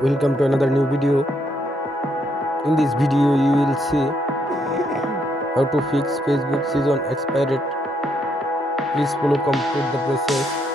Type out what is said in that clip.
Welcome to another new video. In this video you will see how to fix Facebook season expired. Please follow complete the process.